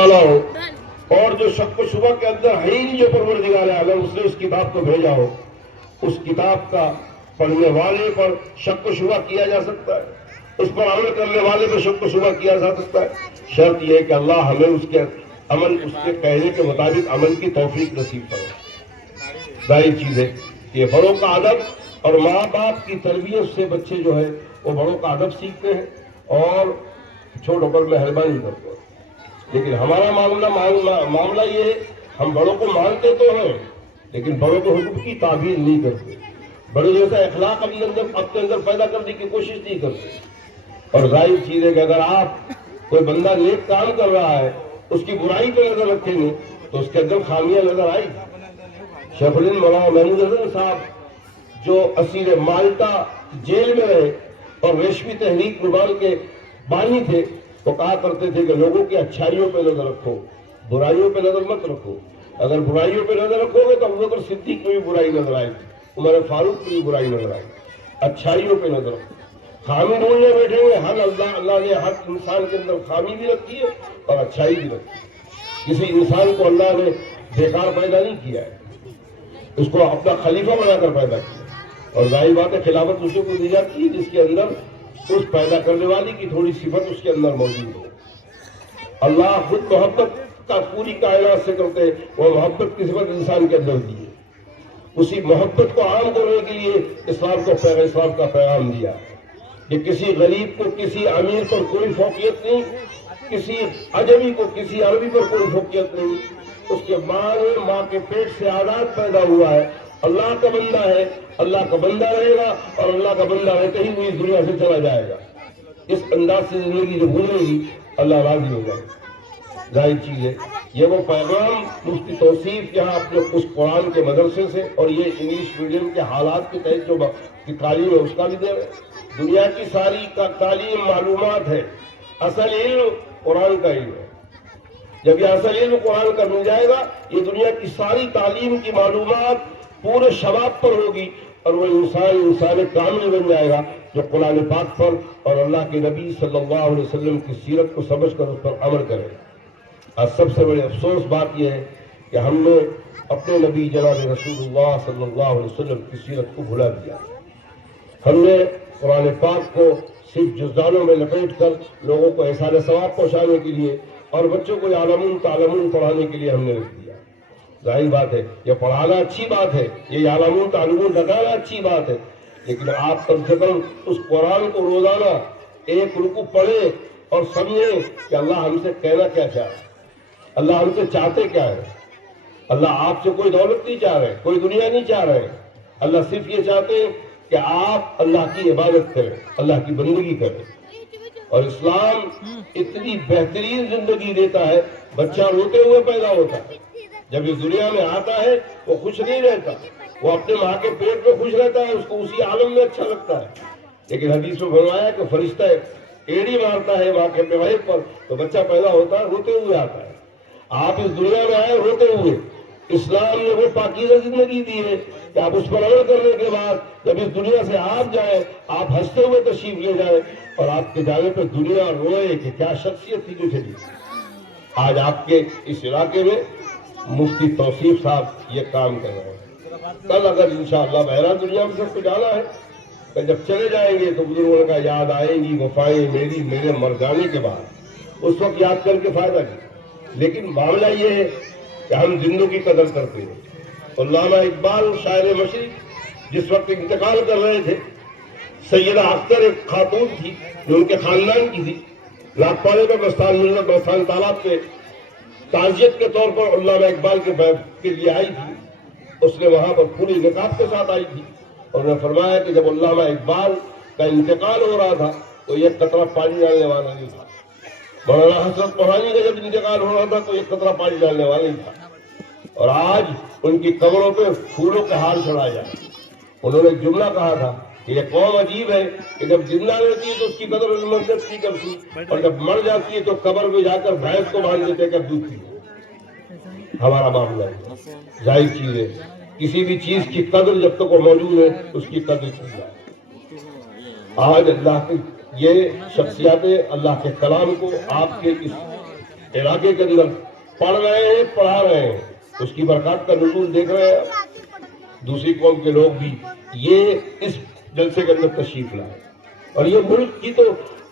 والا ہو، اور جو شک و شبہ کے اندر ہے ہی نہیں جو پروردگار عالم اس نے اس کتاب کو بھیجا ہو، اس کتاب کا پڑھنے والے پر شک و شبہ کیا جا سکتا ہے، اس پر عمل کرنے والے پر شک و شبہ کیا جا سکتا ہے۔ شرط یہ ہے کہ اللہ ہمیں اس کے عمل، اس کے کہنے کے مطابق عمل کی توفیق نصیب فرمائے۔ ظاہر چیز ہے کہ بڑوں کا ادب اور ماں باپ کی تربیت سے بچے جو ہے وہ بڑوں کا ادب سیکھتے ہیں اور چھوٹوں پر مہربانی کرتے ہیں۔ لیکن ہمارا معاملہ یہ ہے، ہم بڑوں کو مانتے تو ہیں لیکن بڑوں کے حکم کی تعبیر نہیں کرتے، بڑے جیسا اخلاق اپنے اندر پیدا کرنے کی کوشش نہیں کرتے۔ اور ظاہر چیز ہے کہ اگر آپ کوئی بندہ نیک کام کر رہا ہے، اس کی برائی پہ نظر رکھیں گے تو اس کے اندر خامیاں نظر آئی۔ شیخ الہند مولانا محمود حسن صاحب جو اسیر مالٹا جیل میں رہے اور ریشمی تحریک نوران کے بانی تھے، وہ کہا کرتے تھے کہ لوگوں کی اچھائیوں پہ نظر رکھو، برائیوں پہ نظر مت رکھو۔ اگر برائیوں پہ نظر رکھو گے تو ابوبکر صدیق میں بھی برائی نظر آئے گی، عمر فاروق میں بھی برائی نظر آئے گی۔ اچھائیوں پہ نظر رکھو، خامی ڈھونڈنے بیٹھے ہوئے، اللہ نے ہر انسان کے اندر خامی بھی رکھی ہے اور اچھائی بھی رکھی ہے۔ کسی انسان کو اللہ نے بیکار پیدا نہیں کیا ہے، اس کو اپنا خلیفہ بنا کر پیدا کیا، اور ظاہر بات ہے خلافت اسی کو دی جاتی ہے جس کے اندر اس پیدا کرنے والی کی تھوڑی صفت اس کے اندر موجود ہو۔ اللہ خود محبت کا پوری کائنات سے کرتے، وہ محبت کی صفت انسان کے اندر دی ہے۔ اسی محبت کو عام کرنے کے لیے اسلام کا پیغام دیا کہ کسی غریب کو کسی امیر پر کوئی فوقیت نہیں، کسی عجمی کو کسی عربی پر کوئی فوقیت نہیں۔ اس کے ماں کے پیٹ سے آزاد پیدا ہوا ہے، اللہ کا بندہ ہے، اللہ کا بندہ رہے گا اور اللہ کا بندہ رہتے ہی وہ اس دنیا سے چلا جائے گا۔ اس انداز سے زندگی جو گزرے گی اللہ راضی ہو جائے گا۔ ظاہر چیز ہے یہ وہ پیغام مفتی توصیف یہاں اپنے اس قرآن کے مدرسے سے اور یہ انگلش میڈیم کے حالات کے تحت جو تعلیم ہے اس کا بھی دے رہے ہیں۔ دنیا کی ساری تعلیم معلومات ہے، اصل علم قرآن کا علم ہے۔ جب یہ اصل علم قرآن کا مل جائے گا، یہ دنیا کی ساری تعلیم کی معلومات پورے شباب پر ہوگی اور وہ انسان کامل بن جائے گا جو قرآن پاک پر اور اللہ کے نبی صلی اللہ علیہ وسلم کی سیرت کو سمجھ کر اس پر عمل کرے گا۔ آج سب سے بڑی افسوس بات یہ ہے کہ ہم نے اپنے نبی جناب رسول اللہ صلی اللہ علیہ وسلم کی سیرت کو بھلا دیا۔ ہم نے قرآن پاک کو صرف جزدانوں میں لپیٹ کر لوگوں کو احسان ثواب پہنچانے کے لیے اور بچوں کو یعلمون تعلمون پڑھانے کے لیے ہم نے رکھ دیا۔ ظاہر بات ہے یہ پڑھانا اچھی بات ہے، یہ یعلمون تعلمون لگانا اچھی بات ہے، لیکن آپ کم سے کم اس قرآن کو روزانہ ایک رکوع پڑھیں اور سمجھیں کہ اللہ ہم سے کہنا کیا چاہ رہا ہے، اللہ ہم سے چاہتے کیا ہے۔ اللہ آپ سے کوئی دولت نہیں چاہ رہے، کوئی دنیا نہیں چاہ رہے، اللہ صرف یہ چاہتے ہیں کہ آپ اللہ کی عبادت کریں، اللہ کی بندگی کریں۔ اور اسلام اتنی بہترین زندگی دیتا ہے، بچہ روتے ہوئے پیدا ہوتا ہے، جب اس دنیا میں آتا ہے وہ خوش نہیں رہتا، وہ اپنے ماں کے پیٹ میں خوش رہتا ہے، اس کو اسی عالم میں اچھا لگتا ہے۔ لیکن حدیث میں فرمایا کہ فرشتہ ایڑی مارتا ہے ماں کے پیٹ پر تو بچہ پیدا ہوتا ہے، روتے ہوئے آتا ہے۔ آپ اس دنیا میں آئے روتے ہوئے، اسلام نے وہ پاکیزہ زندگی دی ہے کہ آپ اس پر عمل کرنے کے بعد جب اس دنیا سے آپ جائیں، آپ ہنستے ہوئے تشریف لے جائیں اور آپ کے جانے پہ دنیا روئے کہ کیا شخصیت تھی جو چلی۔ آج آپ کے اس علاقے میں مفتی توصیف صاحب یہ کام کر رہے ہیں۔ کل اگر انشاءاللہ بہرحال دنیا میں سب کو جانا ہے، کہ جب چلے جائیں گے تو بزرگوں کا یاد آئیں گی وفائیں میرے مر جانے کے بعد، اس وقت یاد کر کے فائدہ نہیں۔ لیکن معاملہ یہ ہے کہ ہم زندوں کی قدر کرتے ہیں۔ علامہ اقبال شاعر مشرق جس وقت انتقال کر رہے تھے، سیدہ اختر ایک خاتون تھی جو ان کے خاندان کی تھی، ناگپاڑے میں بستان تالاب پہ تعزیت کے طور پر علامہ اقبال کے لیے آئی تھی۔ اس نے وہاں پر پوری نقاب کے ساتھ آئی تھی اور نے فرمایا کہ جب علامہ اقبال کا انتقال ہو رہا تھا تو ایک قطرہ پانی ڈالنے والا نہیں تھا۔ مولانا حسرت پڑھانی کا جب انتقال ہو رہا تھا تو ایک قطرہ پانی ڈالنے والا نہیں تھا۔ اور آج ان کی قبروں پہ پھولوں کے ہار چڑھائے جائیں۔ انہوں نے ایک جملہ کہا تھا کہ یہ قوم عجیب ہے کہ جب زندہ رہتی ہے تو اس کی قدر منت نہیں کرتی، اور جب مر جاتی ہے تو قبر میں جا کر بھینس کو باندھ دیتے کہ دودھ پیو۔ ہمارا معاملہ ہے، ظاہر چیز ہے کسی بھی چیز کی قدر جب تک وہ موجود ہے اس کی قدر کی جائے۔ آج اللہ کی یہ شخصیات اللہ کے کلام کو آپ کے اس علاقے کے اندر پڑھ رہے ہیں، پڑھا رہے ہیں، اس کی برکات کا نزول دیکھ رہے ہیں. دوسری قوم کے لوگ بھی یہ اس جلسے کے اندر تشریف لائے. اور یہ ملک کی تو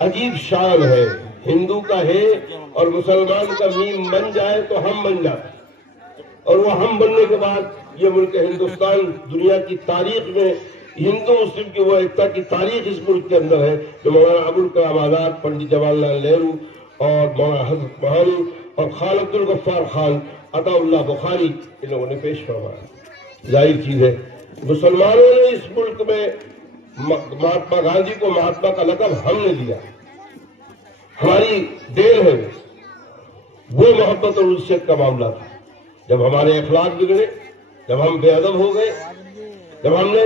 عجیب شان ہے، ہندو کا ہے اور مسلمان کا میم بن جائے تو ہم بن جاتے ہیں، اور وہ ہم بننے کے بعد یہ ملک ہندوستان دنیا کی تاریخ میں ہندو مسلم کی وہ ایکتا کی تاریخ اس ملک کے اندر ہے جو مولانا ابوالکلام آزاد، پنڈت جواہر لال نہرو اور مولانا حضرت مہانی اور خان عبد الغفار خان، عطا اللہ بخاری، ان لوگوں نے پیش فرمایا. ظاہر چیز ہے مسلمانوں نے اس ملک میں مہاتما گاندھی کو مہاتما کا لقب ہم نے دیا، ہماری دین ہے وہ محبت اور انسیت کا معاملہ تھا. جب ہمارے اخلاق بگڑے، جب ہم بے ادب ہو گئے، جب ہم نے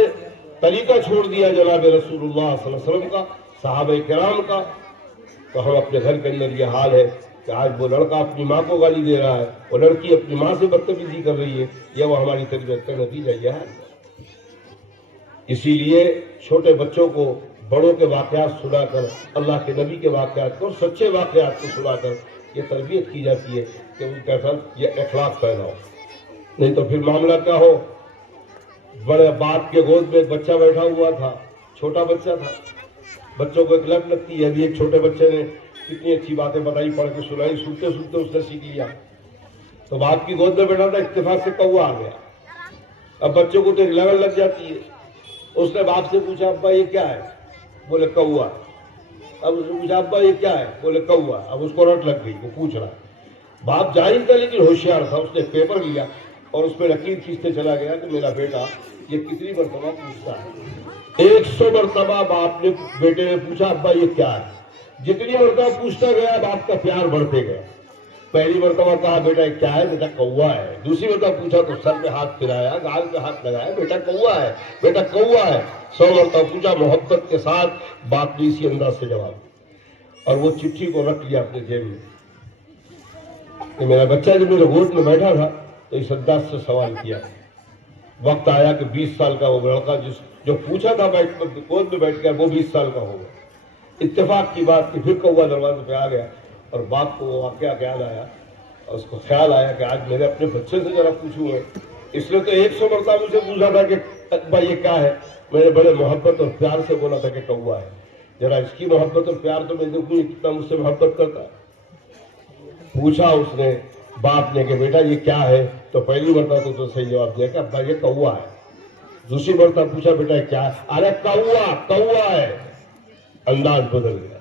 طریقہ چھوڑ دیا جناب رسول اللہ صلی اللہ علیہ وسلم کا، صحابہ کرام کا، تو ہم اپنے گھر کے اندر یہ حال ہے کہ آج وہ لڑکا اپنی ماں کو گالی دے رہا ہے، وہ لڑکی اپنی ماں سے بدتمیزی کر رہی ہے. یہ وہ ہماری تربیت کا نتیجہ یہ ہے. اسی لیے چھوٹے بچوں کو بڑوں کے واقعات سنا کر، اللہ کے نبی کے واقعات کو، سچے واقعات کو سنا کر یہ تربیت کی جاتی ہے کہ ان کے اندر یہ اخلاق پیدا ہو. نہیں تو پھر معاملہ کیا ہو، بڑے باپ کے گود میں ایک بچہ بیٹھا ہوا تھا، چھوٹا بچہ تھا، بچوں کو ایک لت لگتی ہے. ابھی ایک چھوٹے بچے نے کتنی اچھی باتیں بتائی، پڑھ کے سنائی، سنتے سنتے اس نے سیکھ لیا. تو باپ کی گود میں بیٹھا تھا، اتفاق سے کوا آ گیا. اب بچوں کو تو ایک لگن لگ جاتی ہے. اس نے باپ سے پوچھا ابا یہ کیا ہے؟ بولے کوا. اب اس نے پوچھا ابا یہ کیا ہے؟ بولے کوا. اب اس کو رٹ لگ گئی، وہ پوچھ رہا. باپ جاہل تھا لیکن ہوشیار تھا، اس نے پیپر لیا اور اس پہ لکیر کھینچتے چلا گیا کہ میرا بیٹا یہ کتنی مرتبہ پوچھتا ہے. 100 مرتبہ باپ نے بیٹے نے پوچھا ابا یہ کیا ہے. جتنی مرتبہ پوچھتا گیا باپ کا پیار بڑھتے گیا. پہلی مرتبہ کہا بیٹا کیا ہے؟ بیٹا کوا ہے. دوسری مرتبہ پوچھا تو سر پہ ہاتھ پھرایا، گال پہ ہاتھ لگایا، بیٹا کوا ہے، بیٹا کوا ہے. 100 مرتبہ پوچھا، محبت کے ساتھ باپ نے اسی انداز سے جواب دیا اور وہ چٹھی کو رکھ لیا اپنے جیب میں. کہ میرا بچہ جب میرے گود میں بیٹھا تھا تو اس انداز سے سوال کیا. وقت آیا کہ 20 سال کا وہ لڑکا جو پوچھا تھا گود میں بیٹھ کر وہ 20 سال کا ہو گیا. اتفاق کی بات کہ پھر کوا دروازے پہ آ گیا اور باپ کو وہ واقعہ خیال آیا اور اس کو خیال آیا کہ آج میرے اپنے بچے سے ذرا پوچھوں گا. اس لیے تو 100 مرتبہ مجھ سے پوچھا تھا کہ ابا یہ کیا ہے. میں نے بڑے محبت اور پیار سے بولا تھا کہ کوا ہے. ذرا اس کی محبت اور پیار تو میں دیکھوں کتنا مجھ سے محبت کرتا ہے. پوچھا اس نے باپ نے کہ بیٹا یہ کیا ہے؟ تو پہلی مرتبہ تو صحیح جواب دیا کہ ابا یہ کوا ہے. دوسری مرتبہ پوچھا بیٹا کیا ہے؟ ارے کوا ہے. انداز بدل گیا.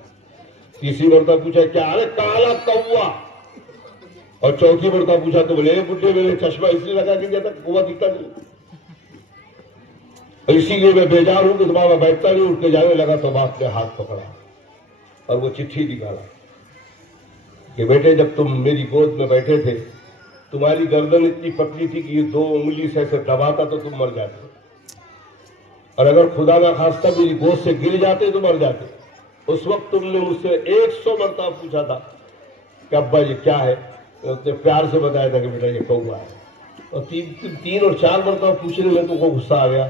تیسری مرتبہ پوچھا کیا؟ ارے کالا کوا. اور چوتھی مرتبہ پوچھا تو بولے بڈھے میرے چشمہ اس لیے لگا کے گیا تھا کوا دکھتا نہیں، اسی لیے میں بیجار ہوں کہ تمہارا بیٹھتا نہیں. اٹھ کے جانے لگا تو باپ نے ہاتھ پکڑا اور وہ چٹھی نکالا کہ بیٹے جب تم میری گود میں بیٹھے تھے تمہاری گردن اتنی پتلی تھی کہ یہ 2 انگلی سے ایسے دباتا تو تم مر جاتے، اور اگر خدا نہ خواستہ میری گود سے گر جاتے تو مر جاتے. اس وقت تم نے مجھ سے 100 مرتبہ پوچھا تھا کہ ابا یہ کیا ہے. اس نے پیار سے بتایا تھا کہ بیٹا یہ کوا ہے. اور 3 اور 4 مرتبہ پوچھنے میں تو وہ غصہ آ گیا.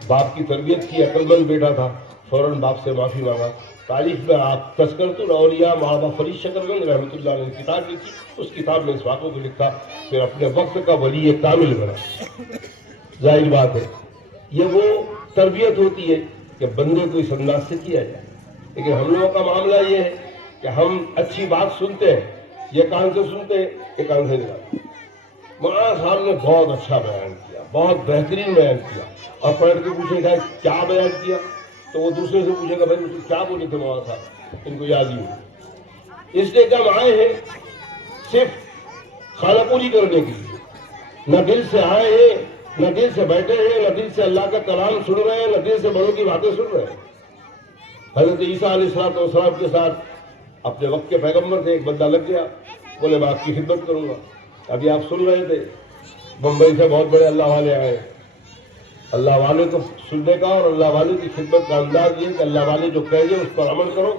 باپ کی تربیت کی، عقل مند بیٹا تھا، فوراً باپ سے معافی مانگا. تاریخ میں آپ تذکرۃ الاولیاء مولانا فرید شکرگنج رحمۃ اللہ علیہ نے کتاب لکھی. اس کتاب میں اس واقعے کو لکھا، پھر اپنے وقت کا ولی کامل بنا. ظاہر بات ہے یہ وہ تربیت ہوتی ہے کہ بندے کو اس انداز سے کیا جائے. لیکن ہم لوگوں کا معاملہ یہ ہے کہ ہم اچھی بات سنتے ہیں، یہ کان سے سنتے ہیں، یہ کان سے نکالتے ہیں. مولانا صاحب نے بہت اچھا بیان کیا، بہت بہترین بیان کیا. اور پڑھ کے پوچھے گا کیا بیان کیا تو وہ دوسرے سے پوچھے گا بھائی مجھے کیا بولے تھے مولانا صاحب، ان کو یاد ہی ہو. اس لیے کہ ہم آئے ہیں صرف خانہ پوری کرنے کے لیے، نہ دل سے آئے ہیں، نہ دل سے بیٹھے ہیں، نہ دل سے اللہ کا کلام سن رہے ہیں، نہ دل سے بڑوں کی باتیں سن رہے ہیں. حضرت عیسیٰ علیہ السلام کے ساتھ اپنے وقت کے پیغمبر تھے، ایک بندہ لگ گیا، بولے میں آپ کی خدمت کروں گا. ابھی آپ سن رہے تھے بمبئی سے بہت بڑے اللہ والے آئے. اللہ والے کو سننے کا اور اللہ والے کی خدمت کا انداز یہ کہ اللہ والے جو کہہ دیں اس پر عمل کرو.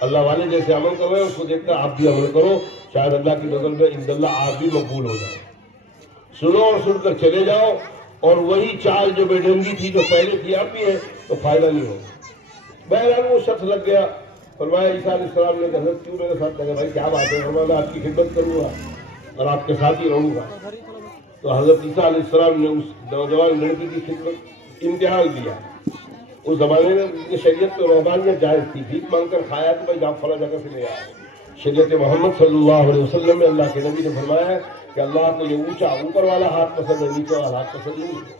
اللہ والے جیسے عمل کر رہے ہیں اس کو دیکھ کر آپ بھی عمل کرو، شاید اللہ کی نظر میں عند اللہ آپ بھی مقبول ہو جائے. سنو اور سن کر چلے جاؤ، اور وہی چال جو بے ڈنگی تھی جو پہلے کی اب بھی ہے تو فائدہ نہیں ہوگا. بہرحال وہ شخص لگ گیا فرمایا عیسیٰ علیہ السلام نے حضرت کیوں میرے ساتھ کہا؟ بھائی کیا بات ہے؟ فرمایا میں آپ کی خدمت کروں گا اور آپ کے ساتھ ہی رہوں گا. تو حضرت عیسیٰ علیہ السلام نے اس نوجوان لڑکی کی خدمت امتحان دیا. اس زمانے میں شریعت تو رہبانیت جائز تھی، بھیک مانگ کر کھایا تو بھائی آپ فلاں جگہ سے لے آئے. شریعت محمد صلی اللہ علیہ وسلم میں اللہ کے نبی نے فرمایا ہے کہ اللہ کو یہ اونچا اوپر والا ہاتھ پسند ہے، نیچے والا ہاتھ پسند نہیں ہے.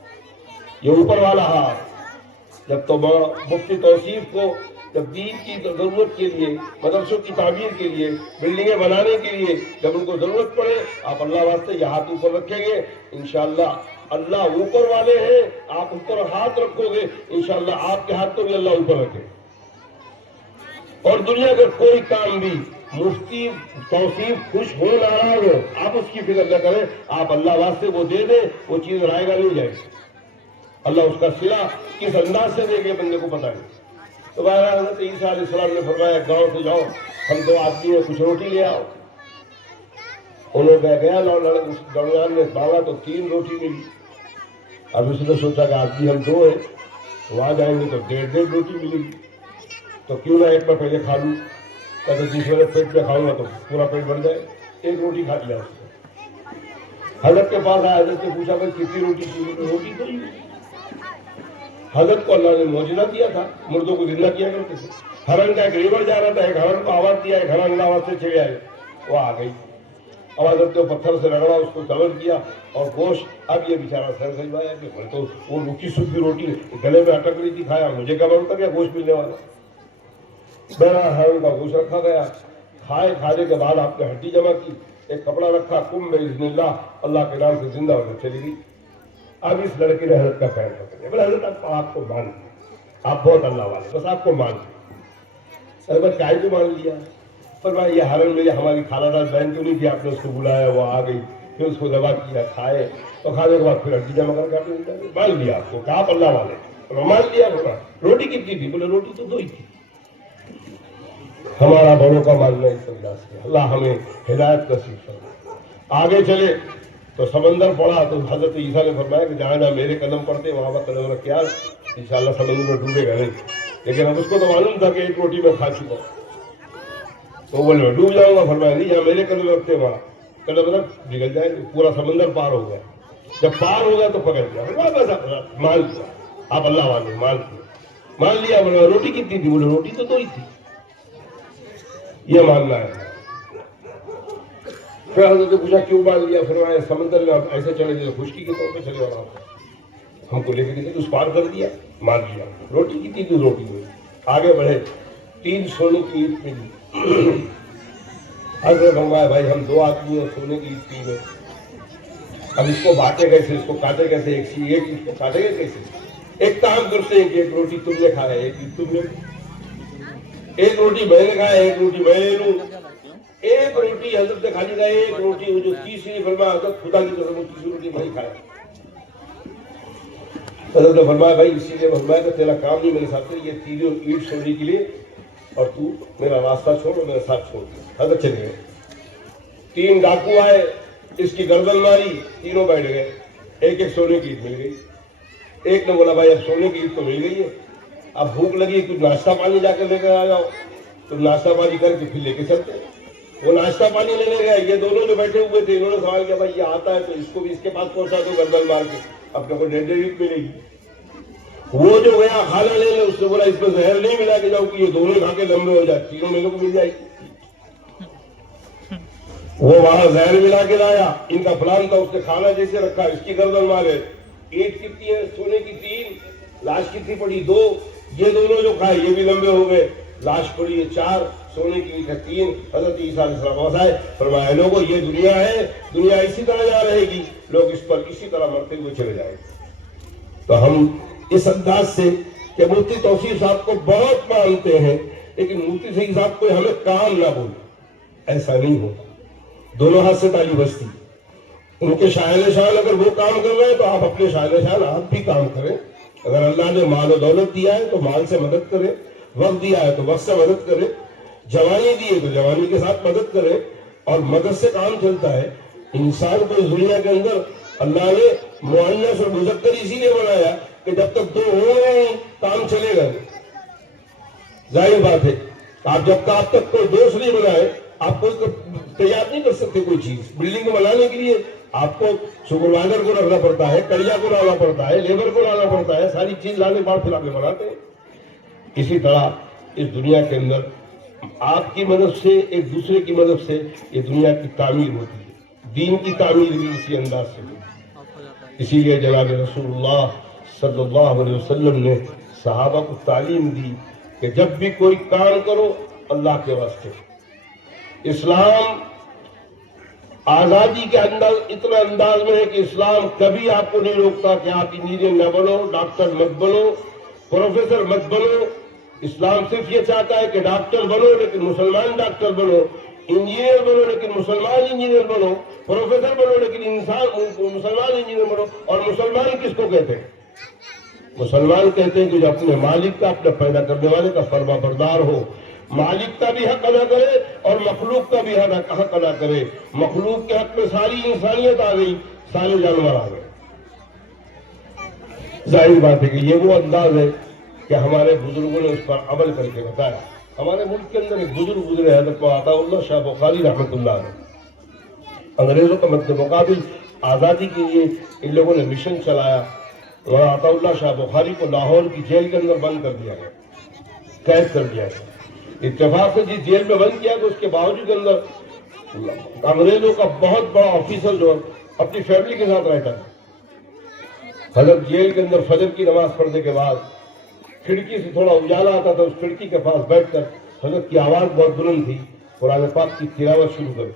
یہ اوپر والا ہاتھ جب تو مفتی توصیف کو جب دین کی ضرورت کے لیے، مدرسوں کی تعمیر کے لیے، بلڈنگیں بنانے کے لیے جب ان کو ضرورت پڑے، آپ اللہ واسطے یہ ہاتھ اوپر رکھیں گے، انشاءاللہ اللہ اوپر والے ہیں، آپ اوپر ہاتھ رکھو گے، انشاءاللہ آپ کے ہاتھ کو بھی اللہ اوپر رکھے. اور دنیا کا کوئی کام بھی مفتی توصیف خوش ہو ناراض ہو، آپ اس کی فکر نہ کریں، آپ اللہ واسطے وہ دے دیں، وہ چیز رائے گا نہیں جائے گی. اللہ اس کا صلہ کس انداز سے دے گے بندے کو پتہ نہیں. تو بہرحال حضرت عیسیٰ علیہ السلام نے فرمایا گاؤں سے جاؤ، ہم 2 آدمی ہیں، کچھ روٹی لے آؤ. انہوں نے گیا اس درمیان میں مانگا تو 3 روٹی ملی. اب اس نے سوچا کہ آدمی ہم 2 ہیں، وہاں جائیں گے تو 1.5 روٹی ملے گی، تو کیوں نہ ایک میں پہلے کھا لوں. کہتے دوسرے پیٹ میں کھاؤں گا تو پورا پیٹ بھر جائے. 1 روٹی کھا لیا اس نے. حضرت کے پاس آیا، حضرت سے پوچھا بھائی کتنی روٹی چاہیے؟ روٹی تو ہی. حضرت کو اللہ نے معجزہ دیا تھا، مردوں کو زندہ کیا کرتے تھے. ہرن کا ایک ریوڑ جا رہا تھا، ایک ہرن کو آواز دیا، ایک ہرن آواز سے چلے آئے، وہ آ گئی. اب حضرت نے پتھر سے رگڑا، اس کو تلن کیا اور گوشت. اب یہ بیچارہ سر سجوایا کہ میں تو وہ روکی سوکھی روٹی گلے میں اٹک رہی تھی، کھایا، مجھے کیا معلوم تھا کیا گوشت ملنے والا. بہرحال ہرن کا گوشت رکھا گیا، کھانے کے بعد آپ نے ہڈی جمع کی، ایک کپڑا رکھا، کم باذن اللہ کے نام سے زندہ ہو کر چلی گئی. اب اس لڑکی نے حضرت کا خیر پکڑ لیا. بولے حضرت آپ کو مان لیا، آپ بہت اللہ والے، بس آپ کو مان لیا. ارے کیا کو مان لیا؟ فرمایا یہ ہرن میری ہماری خالہ دار بہن کیوں نہیں تھی، آپ نے اس کو بلایا، وہ آ گئی، پھر اس کو ذبح کیا، کھائے، اور کھانے کے بعد پھر ہڈی جمع کر کے آپ نے مان لیا آپ کو کہ آپ اللہ والے. مان لیا. بولا روٹی کتنی تھی؟ بولے روٹی تو 2 ہی تھی. ہمارا بڑوں کا ماننا اس انداز سے. اللہ ہمیں ہدایت نصیب فرمائے. آگے چلے تو سمندر پڑا تو حضرت عیسیٰ نے فرمایا کہ جہاں جہاں میرے قدم پڑتے وہاں پر قدم رکھ کے آ، انشاءاللہ سمندر میں ڈوبے گا نہیں. لیکن اب اس کو تو معلوم تھا کہ 1 روٹی میں کھا چکا، تو بولے میں ڈوب جاؤں گا. فرمایا نہیں، جہاں میرے قدم رکھتے وہاں قدم رکھ، نکل جائے. پورا سمندر پار ہو گیا. جب پار ہو گیا تو پکڑ لیا. بس مان لیا، آپ اللہ والے، مان لیا. بولے روٹی کتنی تھی؟ بولے روٹی تو 2 ہی تھی. یہ ماننا ہے. پھر حضرت نے پوچھا کیوں مان لیا؟ فرمایا سمندر میں آپ ایسے چلے جیسے خشکی کے طور پہ چلے، اور آپ ہم کو لے کے اس پار کر دیا. مان لیا. روٹی کی 3 روٹی ہوئی. آگے بڑھے، 3 سونے کی اینٹ ملی. حضرت فرمایا بھائی ہم 2 آدمی ہیں، سونے کی اینٹ 3 ہے، اب اس کو بانٹے کیسے، اس کو کاٹے کیسے؟ ایک اینٹ کو کاٹے گا کیسے؟ ایک کام کرتے ہیں کہ 1 روٹی تم نے کھایا، 1 اینٹ تم نے، 1 روٹی میں نے کھایا، 1 روٹی میں لے لوں. 1 روٹی حضرت نے کھالی کھایا، 1 روٹی وہ جو تیسری فرمایا حضرت خدا کی قسم وہ تیسری روٹی میں ہی کھایا. حضرت نے فرمایا بھائی اسی لیے فرمایا کہ تیرا کام نہیں میرے ساتھ، یہ 3 اینٹ چھوڑنے کے لیے، اور تو میرا راستہ چھوڑ اور میرے ساتھ چھوڑ دیا. حضرت چلے گئے. 3 ڈاکو آئے، اس کی گردن ماری، تینوں بیٹھ گئے. ایک سونے کی اینٹ مل گئی. ایک نے بولا بھائی اب سونے کی اینٹ تو مل گئی ہے، اب بھوک لگی، کچھ ناشتہ پانی جا کر لے کر آ جاؤ. تو ناشتہ پانی کر کے پھر لے کے چلتے. وہ ناشتہ پانی لینے گئے. یہ دونوں جو بیٹھے ہوئے تھے انہوں نے سوال کیا بھائی یہ آتا ہے تو اس کو بھی اس کے پاس پہنچا دو گردن مار کے، اپنے کو 1.5 اینٹ ملے گی. وہ جو گیا کھانا لینے، اس نے بولا اس میں زہر نہیں ملا کے جاؤ کہ یہ دونوں کھا کے لمبے ہو جائے، تینوں میرے کو مل جائے گی. وہ وہاں زہر ملا کے لایا. ان کا پلان تھا، اس نے کھانا جیسے رکھا اس کی گردن مارے. اینٹ کتنی ہے؟ سونے کی 3. لاش کتنی پڑی؟ 2. یہ دونوں جو کھائے یہ بھی لمبے ہو گئے. لاش پڑی ہے 4. سونے کی اینٹ ہے 3. حضرت عیسیٰ علیہ السلام واپس آئے. فرمایا لوگوں یہ دنیا ہے، دنیا اسی طرح جا رہے گی، لوگ اس پر اسی طرح مرتے ہوئے چلے جائیں گے. تو ہم اس انداز سے کہ مفتی توصیف صاحب کو بہت مانتے ہیں، لیکن مفتی صاحب کو ہمیں کام نہ بولے، ایسا نہیں ہوتا. دونوں ہاتھ سے تالی بجتی. ان کے شاعر شان اگر وہ کام کر رہے ہیں تو آپ اپنے شاعر شان آپ بھی کام کریں. اگر اللہ نے مال و دولت دیا ہے تو مال سے مدد کریں، وقت دیا ہے تو وقت سے مدد کریں، جوانی دی ہے تو جوانی کے ساتھ مدد کریں، اور مدد سے کام چلتا ہے. انسان کو اس دنیا کے اندر اللہ نے مؤنث اور مذکر اسی لیے بنایا کہ جب تک 2 ہو نہیں کام چلے گا. ظاہر بات ہے آپ جب تک کوئی دوست نہیں بنائے آپ کو تیار نہیں کر سکتے کوئی چیز. بلڈنگ کو بنانے کے لیے آپ کو سپروائزر کو رکھنا پڑتا ہے, کڑیا کو لانا پڑتا ہے, لیبر کو لانا پڑتا ہے, ساری چیز لانے کے بعد پھر آپ بناتے ہیں. اسی طرح اس دنیا کے اندر آپ کی مدد سے, ایک دوسرے کی مدد سے یہ دنیا کی تعمیر ہوتی ہے. دین کی تعمیر بھی اسی انداز سے ہوتی ہے. اسی لیے جناب رسول اللہ صلی اللہ علیہ وسلم نے صحابہ کو تعلیم دی کہ جب بھی کوئی کام کرو اللہ کے واسطے. اسلام آزادی کے اندر اتنا انداز میں ہے کہ اسلام کبھی آپ کو نہیں روکتا کہ آپ انجینئر نہ بنو, ڈاکٹر مت بنو, پروفیسر مت بنو. اسلام صرف یہ چاہتا ہے کہ ڈاکٹر بنو لیکن مسلمان ڈاکٹر بنو, انجینئر بنو لیکن مسلمان انجینئر بنو, پروفیسر بنو لیکن مسلمان انجینئر بنو. اور مسلمان کس کو کہتے ہیں؟ مسلمان کہتے ہیں کہ جو اپنے مالک کا, اپنے پیدا کرنے والے کا فرما بردار ہو, مالک کا بھی حق ادا کرے اور مخلوق کا بھی حق ادا کرے. مخلوق کے حق میں ساری انسانیت آ گئی, سارے جانور آ گئے. ظاہر بات ہے کہ یہ وہ انداز ہے کہ ہمارے بزرگوں نے اس پر عمل کر کے بتایا. ہمارے ملک کے اندر ایک بزرگ گزرے حضرت عطا اللہ شاہ بخاری رحمۃ اللہ علیہ. انگریزوں کا مد مقابل آزادی کے لیے ان لوگوں نے مشن چلایا. وہاں عطا اللہ شاہ بخاری کو لاہور کی جیل کے اندر بند کر دیا گیا, قید کر دیا گیا. اتفاق سے جس جیل میں بند کیا تو اس کے باوجود اندر انگریزوں کا بہت بڑا آفیسر جو اپنی فیملی کے ساتھ رہتا تھا. حضرت جیل کے اندر فجر کی نماز پڑھنے کے بعد کھڑکی سے تھوڑا اجالا آتا تھا, اس کھڑکی کے پاس بیٹھ کر حضرت کی آواز بہت بلند تھی, قرآن پاک کی تلاوت شروع کر.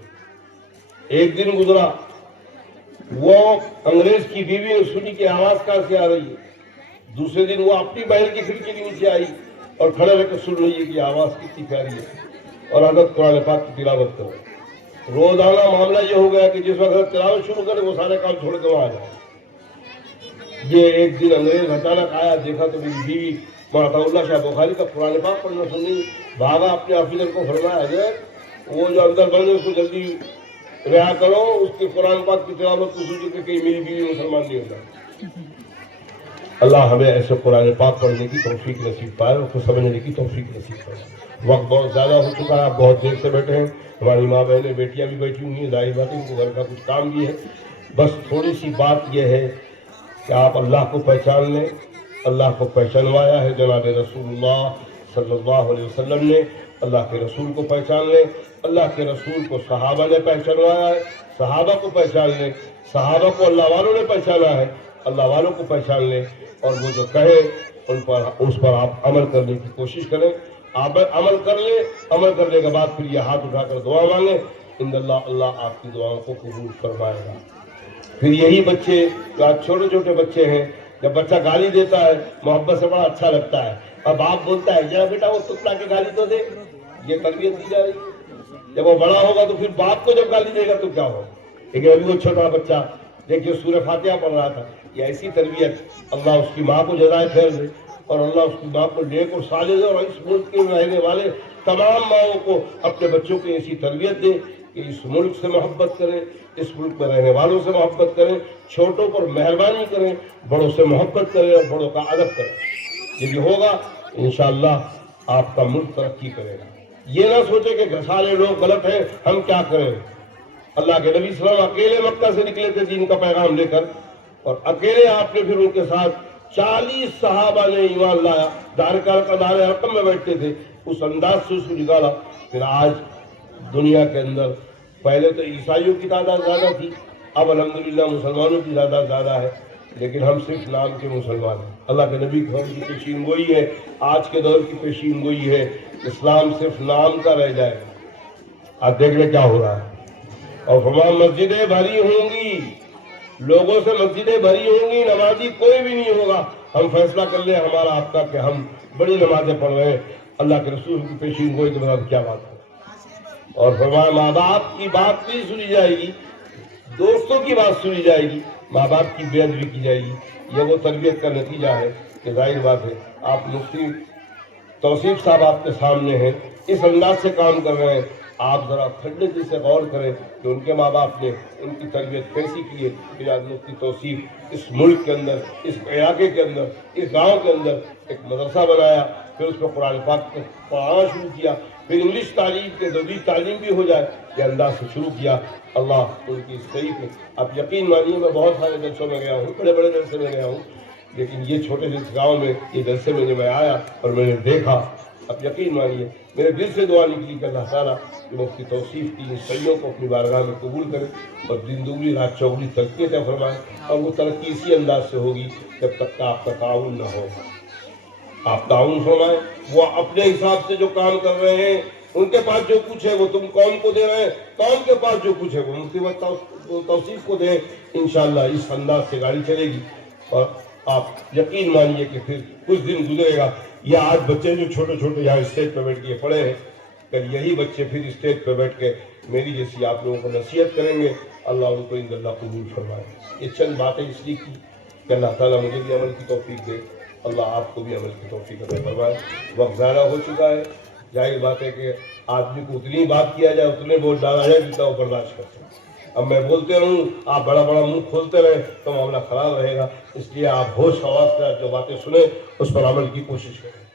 ایک دن گزرا, وہ انگریز کی بیوی نے سنی کہ آواز کہاں سے آ رہی ہے. دوسرے دن وہ اپنی بہن کی کھڑکی کے نیچے آئی اور کھڑے رہ کر سن رہی ہے کہ آواز کتنی پیاری ہے اور حضرت قرآن پاک کی تلاوت کر. روزانہ معاملہ یہ ہو گیا کہ جس وقت حضرت تلاوت شروع کرے وہ سارے کام چھوڑ کے وہاں آ جائے. یہ ایک دن انگریز اچانک آیا, دیکھا تو میری بیوی عطا اللہ شاہ بخاری کا قرآن پاک پڑھنا سن رہی. بھاگا اپنے آفیسر کو فرمایا, حضرت وہ جو اندر بند ہے اس کو جلدی رہا کرو, اس کے قرآن پاک کی تلاوت کو سوچے کہ کہیں میری بیوی مسلمان نہیں ہوتا. اللہ ہمیں ایسے قرآن پاک پڑھنے کی توفیق نصیب پائے اور اس کو سمجھنے کی توفیق نصیب پائے. وقت بہت زیادہ ہو چکا ہے, آپ بہت دیر سے بیٹھے ہیں. ہماری ماں بہنیں بیٹیاں بھی بیٹھی ہوئی ہیں, ظاہر بات ہے ان کو گھر کا کچھ کام بھی ہے. بس تھوڑی سی بات یہ ہے کہ آپ اللہ کو پہچان لیں. اللہ کو پہچانوایا ہے جناب رسول اللہ صلی اللہ علیہ وسلم نے. اللہ کے رسول کو پہچان لیں. اللہ کے رسول کو صحابہ نے پہچانوایا ہے, صحابہ کو پہچان لیں. صحابہ کو اللہ والوں نے پہچانا ہے, اللہ والوں کو پہچان لیں. اور وہ جو کہے اس پر آپ عمل کرنے کی کوشش کریں. آپ عمل کر لیں, عمل کرنے کے بعد پھر یہ ہاتھ اٹھا کر دعا مانگیں. ان اللہ آپ کی دعاؤں کو قبول فرمائے گا. پھر یہی بچے جو آج چھوٹے چھوٹے بچے ہیں, جب بچہ گالی دیتا ہے محبت سے بڑا اچھا لگتا ہے, اور باپ بولتا ہے جا بیٹا وہ تتلا کے گالی تو دے. یہ تربیت دی جا رہی ہے. جب وہ بڑا ہوگا تو پھر باپ کو جب گالی دے گا تو کیا ہوگا. لیکن ابھی وہ چھوٹا بچہ دیکھیے سورہ فاتحہ پڑھ رہا تھا. یہ ایسی تربیت اللہ اس کی ماں کو جزائے خیر دے, اور اللہ اس کی ماں کو نیک اور صالح دے, اور اس ملک کے رہنے والے تمام ماؤں کو اپنے بچوں کی ایسی تربیت دے کہ اس ملک سے محبت کریں, اس ملک میں رہنے والوں سے محبت کریں, چھوٹوں پر مہربانی کریں, بڑوں سے محبت کریں اور بڑوں کا ادب کریں. یہ بھی ہوگا انشاءاللہ آپ کا ملک ترقی کرے گا. یہ نہ سوچے کہ سارے لوگ غلط ہیں, ہم کیا کریں. اللہ کے نبی صلی اللہ علیہ وسلم اکیلے مکہ سے نکلے تھے دین کا پیغام لے کر, اور اکیلے آپ نے پھر ان کے ساتھ 40 صحابہ نے ایمان لایا. دار ارقم میں بیٹھتے تھے, اس انداز سے اس کو نکالا. پھر آج دنیا کے اندر پہلے تو عیسائیوں کی تعداد زیادہ تھی, اب الحمدللہ مسلمانوں کی تعداد زیادہ ہے, لیکن ہم صرف نام کے مسلمان ہیں. اللہ کے نبی کی پیشین گوئی ہے, آج کے دور کی پیشین گوئی ہے, اسلام صرف نام کا رہ جائے. آپ دیکھ لیں کیا ہو رہا ہے. اور فرمایا مسجدیں بھری ہوں گی, لوگوں سے مسجدیں بھری ہوں گی, نمازی کوئی بھی نہیں ہوگا. ہم فیصلہ کر لیں ہمارا آپ کا کہ ہم بڑی نمازیں پڑھ رہے ہیں. اللہ کے رسول کی پیشین گوئی کے بعد کیا بات ہے. اور فرمایا ماں باپ کی بات نہیں سنی جائے گی, دوستوں کی بات سنی جائے گی, ماں باپ کی بے ادبی کی جائے گی. یہ وہ تربیت کا نتیجہ ہے کہ ظاہر بات ہے آپ مفتی توصیف صاحب آپ کے سامنے ہیں, اس انداز سے کام کر رہے ہیں. آپ ذرا ٹھنڈے دل سے غور کریں کہ ان کے ماں باپ نے ان کی تربیت کیسی کی ہے. پھر آج مفتی توصیف اس ملک کے اندر, اس علاقے کے اندر, اس گاؤں کے اندر ایک مدرسہ بنایا, پھر اس میں قرآن پاک پڑھانا شروع کیا. پھر انگلش تعلیم کے ضروری تعلیم بھی ہو جائے، یہ انداز سے شروع کیا۔ اللہ ان کی اس طریقے، اب یقین مانیے میں بہت سارے جلسوں میں گیا ہوں، بڑے بڑے جلسے میں گیا ہوں، لیکن یہ چھوٹے سے گاؤں میں یہ جلسے میں جب میں آیا اور میں نے دیکھا، اب یقین مانیے میرے دل سے دعا نکلی کہ اللہ تعالیٰ کہ مفتی توصیف کی ان سعیوں کو اپنی بارگاہ میں قبول کرے اور دن دوگنی رات چوگنی ترقی عطا فرمائے، اور وہ ترقی اسی انداز سے ہوگی جب تک کہ آپ کا تعاون نہ ہو۔ آپ تعاون فرمائیں، وہ اپنے حساب سے جو کام کر رہے ہیں ان کے پاس جو کچھ ہے وہ تم قوم کو دے رہے ہیں، قوم کے پاس جو کچھ ہے وہ مفتی توصیف کو دیں، انشاءاللہ اس انداز سے گاڑی چلے گی۔ اور آپ یقین مانیے کہ پھر کچھ دن گزرے گا، یہ آج بچے جو چھوٹے چھوٹے یہاں اسٹیج پہ بیٹھ کے پڑے ہیں، کل یہی بچے پھر اسٹیج پہ بیٹھ کے میری جیسی آپ لوگوں کو نصیحت کریں گے، اللہ ان کو ان اللہ قبول فرمائے۔ یہ چند باتیں اس لیے کی کہ اللہ تعالیٰ مجھے بھی عمل کی توفیق دے، اللہ آپ کو بھی عمل کی توفیق عطا فرمائے۔ وقت ضائع ہو چکا ہے، ظاہر بات ہے کہ آدمی کو اتنی بات کیا جائے، اتنے بول ڈالا جائے جتنا وہ برداشت کر سکے۔ اب میں بولتے رہوں، آپ بڑا بڑا منہ کھولتے رہیں تو معاملہ خراب رہے گا، اس لیے آپ ہوش حواس سے جو باتیں سنیں اس پر عمل کی کوشش کریں۔